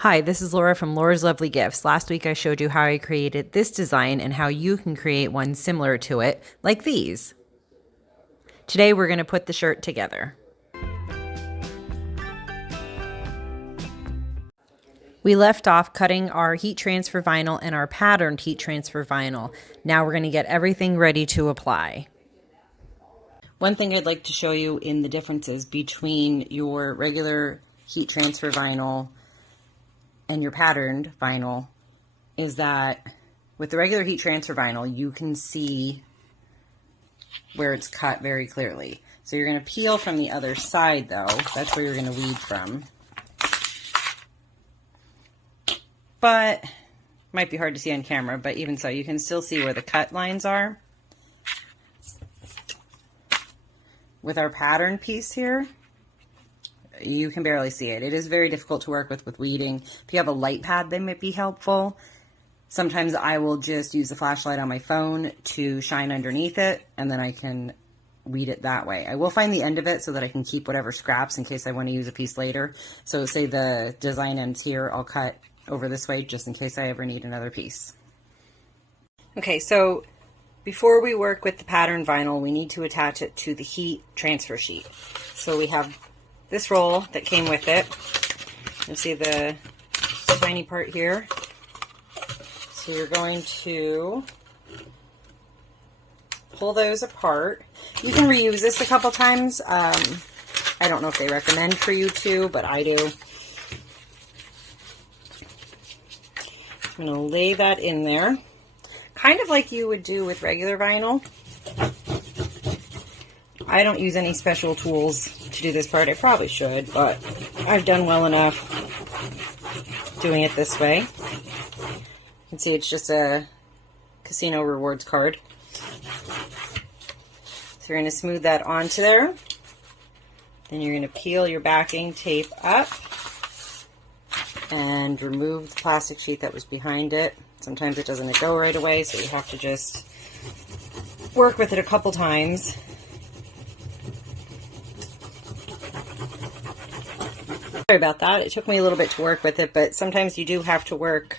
Hi, this is Laura from Laura's Lovely Gifts. Last week I showed you how I created this design and how you can create one similar to it, like these. Today we're going to put the shirt together. We left off cutting our heat transfer vinyl and our patterned heat transfer vinyl. Now we're going to get everything ready to apply. One thing I'd like to show you in the differences between your regular heat transfer vinyl and your patterned vinyl is that with the regular heat transfer vinyl, you can see where it's cut very clearly. So you're going to peel from the other side though. That's where you're going to weed from. But might be hard to see on camera, but even so, you can still see where the cut lines are. With our pattern piece here, you can barely see it. It is very difficult to work with weeding. If you have a light pad, they might be helpful. Sometimes I will just use the flashlight on my phone to shine underneath it, and then I can weed it that way. I will find the end of it so that I can keep whatever scraps in case I want to use a piece later. So say the design ends here, I'll cut over this way just in case I ever need another piece. Okay, so before we work with the pattern vinyl, we need to attach it to the heat transfer sheet. So we have this roll that came with it. You see the tiny part here. So you're going to pull those apart. You can reuse this a couple times. I don't know if they recommend for you to, but I do. I'm going to lay that in there, kind of like you would do with regular vinyl. I don't use any special tools to do this part. I probably should, but I've done well enough doing it this way. You can see it's just a casino rewards card. So you're going to smooth that onto there. Then you're going to peel your backing tape up and remove the plastic sheet that was behind it. Sometimes it doesn't go right away, so you have to just work with it a couple times. Sorry about that. It took me a little bit to work with it, but sometimes you do have to work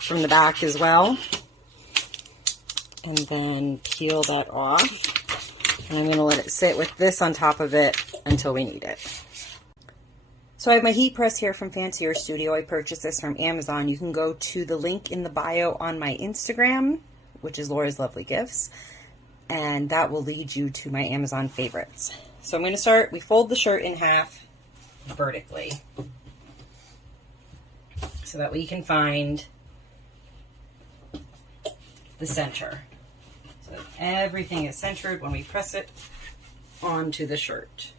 from the back as well. And then peel that off. And I'm going to let it sit with this on top of it until we need it. So I have my heat press here from Fancier Studio. I purchased this from Amazon. You can go to the link in the bio on my Instagram, which is Laura's Lovely Gifts, and that will lead you to my Amazon favorites. So I'm going to start, we fold the shirt in half vertically so that we can find the center. So everything is centered when we press it onto the shirt.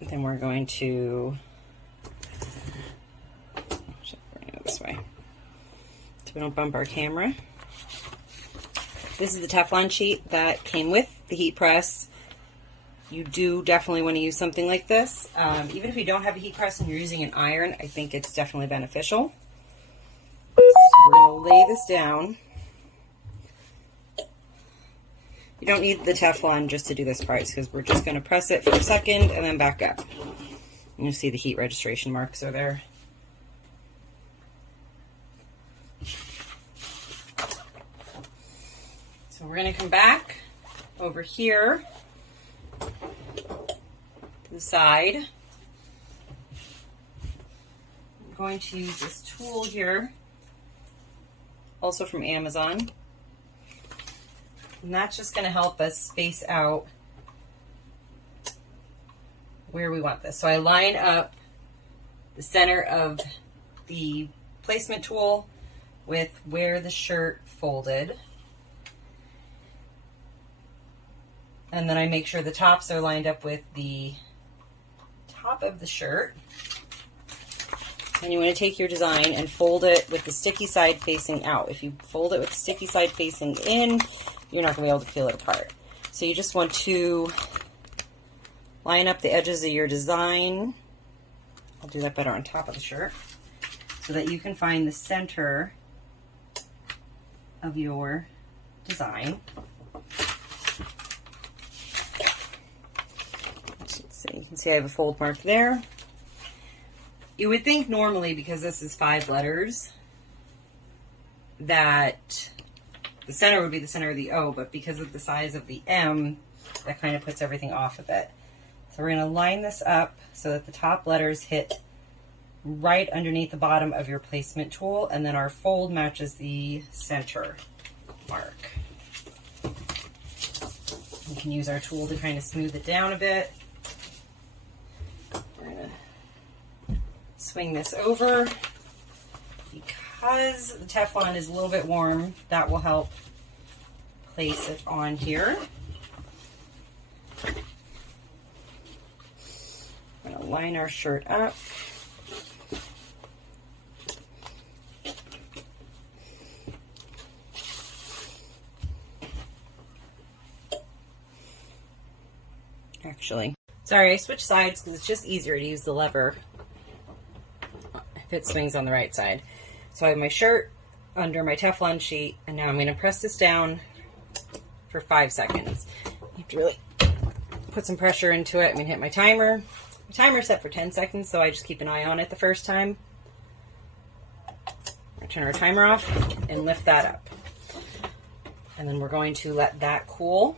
Then we're going to bring it this way so we don't bump our camera. This is the Teflon sheet that came with the heat press. You do definitely want to use something like this. Even if you don't have a heat press and you're using an iron, I think it's definitely beneficial. So we're going to lay this down. You don't need the Teflon just to do this part because we're just going to press it for a second and then back up. And you'll see the heat registration marks are there. So we're going to come back over here to the side. I'm going to use this tool here, also from Amazon. And that's just going to help us space out where we want this. So I line up the center of the placement tool with where the shirt folded. And then I make sure the tops are lined up with the top of the shirt. And you want to take your design and fold it with the sticky side facing out. If you fold it with the sticky side facing in, you're not going to be able to peel it apart. So you just want to line up the edges of your design. I'll do that better on top of the shirt so that you can find the center of your design. can see I have a fold mark there. You would think normally, because this is 5 letters, that the center would be the center of the O, but because of the size of the M, that kind of puts everything off a bit. So we're going to line this up so that the top letters hit right underneath the bottom of your placement tool, and then our fold matches the center mark. We can use our tool to kind of smooth it down a bit. We're going to swing this over. Because the Teflon is a little bit warm, that will help place it on here. We're going to line our shirt up. Actually, sorry, I switched sides because it's just easier to use the lever if it swings on the right side. So I have my shirt under my Teflon sheet, and now I'm going to press this down for 5 seconds. You have to really put some pressure into it. I'm going to hit my timer. My timer's set for 10 seconds, so I just keep an eye on it the first time. I turn our timer off and lift that up. And then we're going to let that cool.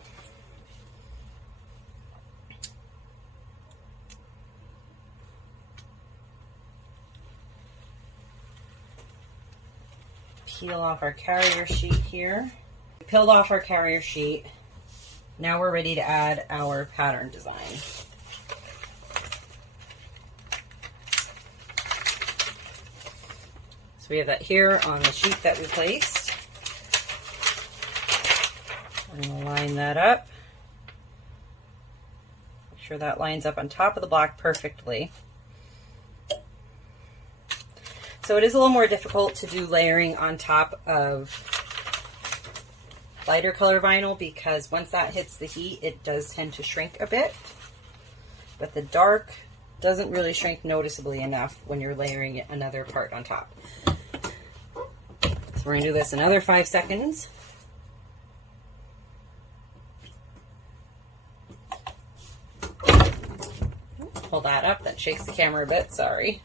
Peel off our carrier sheet here. We peeled off our carrier sheet. Now we're ready to add our pattern design. So we have that here on the sheet that we placed. We're going to line that up. Make sure that lines up on top of the block perfectly. So it is a little more difficult to do layering on top of lighter color vinyl, because once that hits the heat, it does tend to shrink a bit. But the dark doesn't really shrink noticeably enough when you're layering another part on top. So we're going to do this another 5 seconds. Pull that up. That shakes the camera a bit, sorry.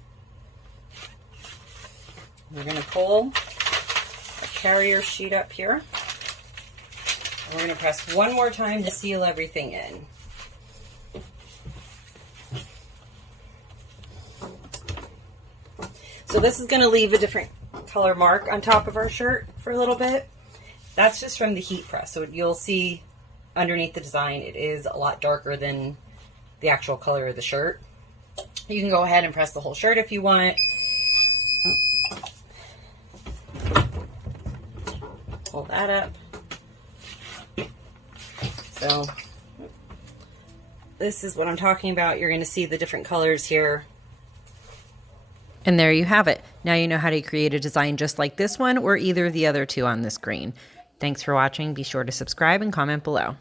We're going to pull a carrier sheet up here. We're going to press one more time to seal everything in. So this is going to leave a different color mark on top of our shirt for a little bit. That's just from the heat press. So you'll see underneath the design, it is a lot darker than the actual color of the shirt. You can go ahead and press the whole shirt if you want. Pull that up. So this is what I'm talking about. You're going to see the different colors here. And there you have it. Now you know how to create a design just like this one or either of the other two on the screen. Thanks for watching. Be sure to subscribe and comment below.